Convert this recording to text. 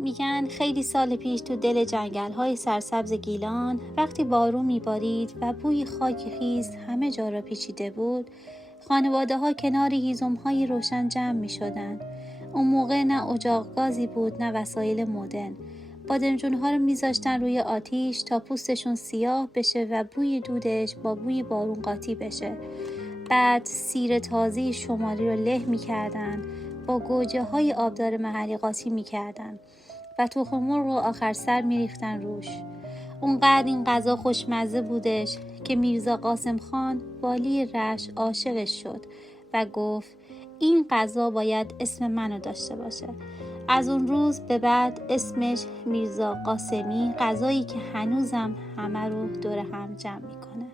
میگن خیلی سال پیش تو دل جنگل‌های سرسبز گیلان وقتی بارون میبارید و بوی خاک خیس همه جا را پیچیده بود، خانواده‌ها کنار هیزم‌های روشن جمع می‌شدند. اون موقع نه اجاق گازی بود نه وسایل مدرن. بادمجون‌ها رو میذاشتن روی آتیش تا پوستشون سیاه بشه و بوی دودش با بوی بارون قاطی بشه. بعد سیر تازه شمالی رو له می‌کردن، با گوجه های آبدار محلی قاطی می‌کردن و تخم مرغ رو آخر سر می‌ریختن روش. اونقدر این غذا خوشمزه بودش که میرزا قاسم خان والی رشت عاشقش شد و گفت این غذا باید اسم منو داشته باشه. از اون روز به بعد اسمش میرزا قاسمی، غذایی که هنوزم همه رو دور هم جمع میکنه.